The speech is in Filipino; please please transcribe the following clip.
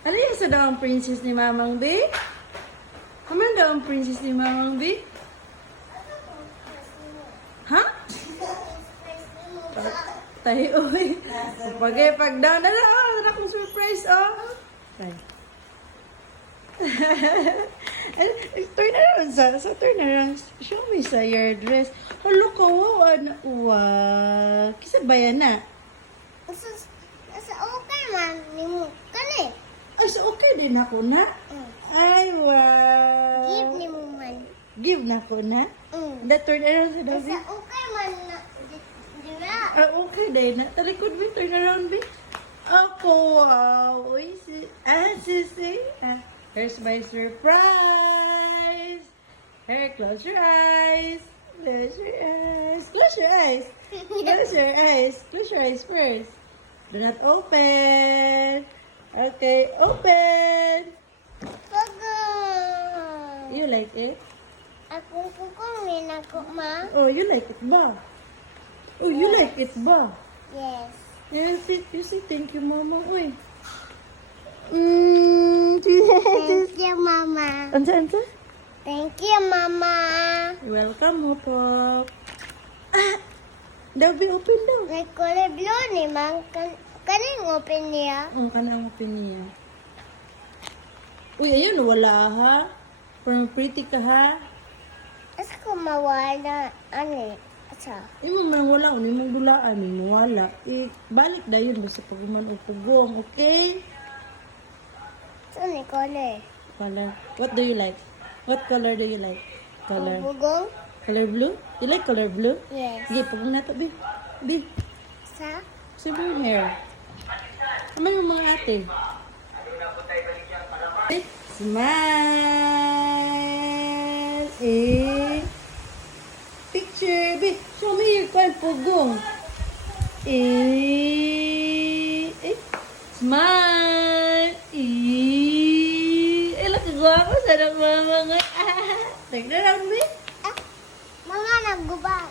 Ano yung sa daw ang princess ni Mamang B? Ano daw ang princess ni Mamang B? Ha? Tayo, uy. Pag down na na akong surprise, oh. Tay. Turn around, sa turn around. Show me sa your dress. Hello, kawawa na. Wow. Kisa ba yan na? Sa okay man, ni mo. Kani? Ay, so okay din ako na. Ay, wow. Give ni mo man. Give na ko na. That turn around sa dabi. Sa okay man na. Di ba? Okay din na. Talikod ba? Turn around ba? Ako, wow. Uy, sisi. Here's my surprise. Here, close your eyes. Close your eyes. Close your eyes. Close your eyes. Close your eyes first. Do not open. Okay, open. Pogo. You like it? Akong kukunin ako, ma. Oh, you like it ba? Oh, you like it ba? Yes. You say thank you, Mama. Uy. Thank you, mama. Ansa? Thank you, mama. Welcome mo po. Daw be open daw. May kulay blue ni mang. Kaning open niya. Ang kanang open niya. Uy, ayun, wala ha. Parang pretty ka ha. Asa ko mawala, ani? Asa? Imo man wala, uni mong dulaan, imo wala. Balik na yun basta pag man upugong, okay? Ito ni kulay. Color. What do you like? What color do you like? Color. Bugong? Color blue? You like color blue? Yes. Sige, pagong nato, Bi. Bi, Sa? sabi yung hair. Ano yung mga ate? Smile! Picture! Bi, show me your kwan, pugong. Smile! Lakagwapo sa mga Tignan lang, Bi. Mga naggubang.